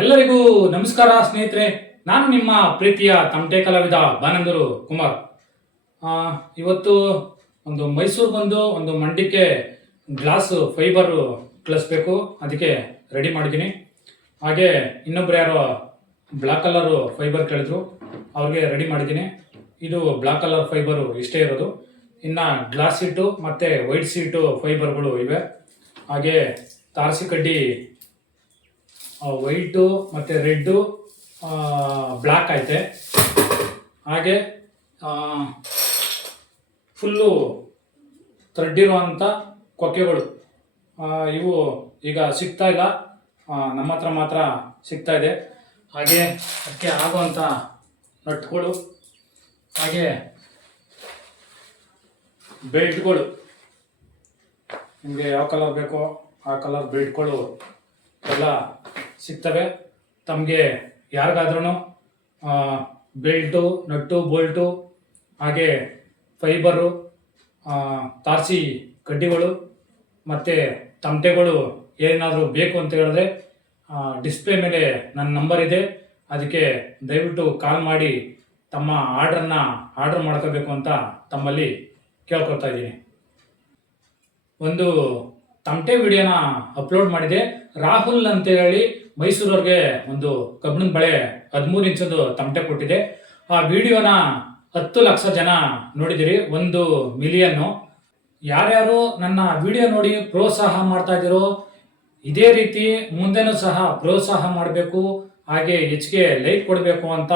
ಎಲ್ಲರಿಗೂ ನಮಸ್ಕಾರ ಸ್ನೇಹಿತರೆ. ನಾನು ನಿಮ್ಮ ಪ್ರೀತಿಯ ತಮಟೆ ಕಲಾವಿದ ಬಾನಂದೂರು ಕುಮಾರ್. ಇವತ್ತು ಒಂದು ಮೈಸೂರು ಬಂದು ಒಂದು ಮಂಡಿಕೆ ಗ್ಲಾಸ್ ಫೈಬರ್ ಕಳಿಸ್ಬೇಕು, ಅದಕ್ಕೆ ರೆಡಿ ಮಾಡಿದ್ದೀನಿ. ಹಾಗೆ ಇನ್ನೊಬ್ರು ಯಾರೋ ಬ್ಲ್ಯಾಕ್ ಕಲರು ಫೈಬರ್ ಕೇಳಿದ್ರು, ಅವ್ರಿಗೆ ರೆಡಿ ಮಾಡಿದ್ದೀನಿ. ಇದು ಬ್ಲ್ಯಾಕ್ ಕಲರ್ ಫೈಬರು ಇಷ್ಟೇ ಇರೋದು. ಇನ್ನು ಗ್ಲಾಸ್ ಸೀಟು ಮತ್ತು ವೈಟ್ ಸೀಟು ಫೈಬರ್ಗಳು ಇವೆ. ಹಾಗೆ ತಾರಸಿ ಕಡ್ಡಿ ವೈಟು ಮತ್ತು ರೆಡ್ಡು ಬ್ಲ್ಯಾಕ್ ಐತೆ. ಹಾಗೆ ಫುಲ್ಲು ಥ್ರೆಡ್ ಕೊಕ್ಕೆಗಳು ಇವು ಈಗ ಸಿಗ್ತಾ ಇಲ್ಲ, ನಮ್ಮ ಹತ್ರ ಮಾತ್ರ ಸಿಗ್ತಾ ಇದೆ. ಹಾಗೆ ಅದಕ್ಕೆ ಆಗುವಂಥ ನಟ್ಗಳು, ಹಾಗೆ ಬೆಲ್ಟ್ಗಳು, ನಿಮಗೆ ಯಾವ ಕಲರ್ ಬೇಕೋ ಆ ಕಲರ್ ಬೆಲ್ಟ್ಗಳು ಎಲ್ಲ ಸಿಗ್ತವೆ. ತಮಗೆ ಯಾರಿಗಾದ್ರೂ ಬೆಲ್ಟು, ನಟ್ಟು, ಬೋಲ್ಟು, ಹಾಗೆ ಫೈಬರು, ತಾರಸಿ ಕಡ್ಡಿಗಳು ಮತ್ತು ತಮಟೆಗಳು ಏನಾದರೂ ಬೇಕು ಅಂತ ಹೇಳಿದ್ರೆ ಡಿಸ್ಪ್ಲೇ ಮೇಲೆ ನನ್ನ ನಂಬರ್ ಇದೆ. ಅದಕ್ಕೆ ದಯವಿಟ್ಟು ಕಾಲ್ ಮಾಡಿ ತಮ್ಮ ಆರ್ಡರ್ ಮಾಡ್ಕೋಬೇಕು ಅಂತ ತಮ್ಮಲ್ಲಿ ಕೇಳ್ಕೊಳ್ತಾ ಇದ್ದೀನಿ. ಒಂದು ತಮಟೆ ವಿಡಿಯೋನ ಅಪ್ಲೋಡ್ ಮಾಡಿದೆ. ರಾಹುಲ್ ಅಂತ ಹೇಳಿ ಮೈಸೂರವ್ರಿಗೆ ಒಂದು ಕಬ್ಬಿಣದ ಬಳೆ 13 ಇಂಚದು ತಮಟೆ ಕೊಟ್ಟಿದೆ. ಆ ವಿಡಿಯೋನ 10 ಲಕ್ಷ ಜನ ನೋಡಿದಿರಿ, 1 ಮಿಲಿಯನ್ನು. ಯಾರ್ಯಾರು ನನ್ನ ವಿಡಿಯೋ ನೋಡಿ ಪ್ರೋತ್ಸಾಹ ಮಾಡ್ತಾ ಇದ್ದೀರೋ ಇದೇ ರೀತಿ ಮುಂದೆನೂ ಸಹ ಪ್ರೋತ್ಸಾಹ ಮಾಡಬೇಕು, ಹಾಗೆ ಹೆಚ್ಚಿಗೆ ಲೈಕ್ ಕೊಡಬೇಕು ಅಂತ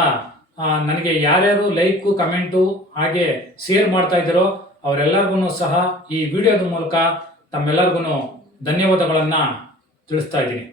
ನನಗೆ ಯಾರ್ಯಾರು ಲೈಕು, ಕಮೆಂಟು ಹಾಗೆ ಶೇರ್ ಮಾಡ್ತಾ ಇದ್ದೀರೋ ಅವರೆಲ್ಲರಿಗೂ ಸಹ ಈ ವಿಡಿಯೋದ ಮೂಲಕ ತಮ್ಮೆಲ್ಲರಿಗೂ ಧನ್ಯವಾದಗಳನ್ನು ತಿಳಿಸ್ತಾ ಇದ್ದೀನಿ.